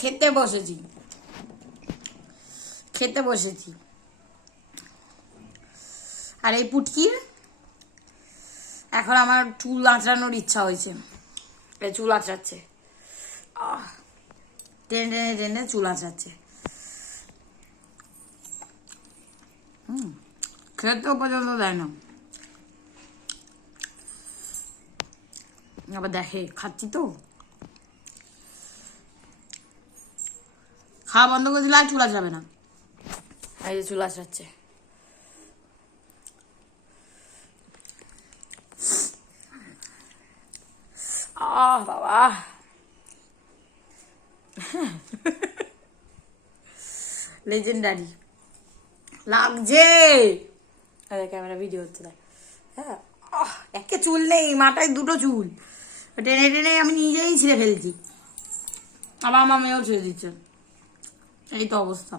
খেতে বসেছি আর এই পুটকির এখন আমার চুল আঁচড়ানোর ইচ্ছা হয়েছে। চুল আঁচড়াচ্ছে, টেনে টেনে টেনে চুল আঁচড়াচ্ছে। খেতেও পর্যন্ত দেয় না, আবার দেখে খাচ্ছি তো। খাওয়া বন্ধ করে দিলে আর চুল আঁচড়াবে না। এই যে চুল আঁচড়াচ্ছে। বাবা লেজেন্ডারি লাগছে। ক্যামেরা ভিডিও হচ্ছে দেখ। হ্যাঁ, একে চুল নেই, মাথায় দুটো চুল টেনে টেনে আমি নিজেই ছিঁড়ে ফেলছি, আবার আমার মেয়েও ছেড়ে দিচ্ছে। এই তো অবস্থা।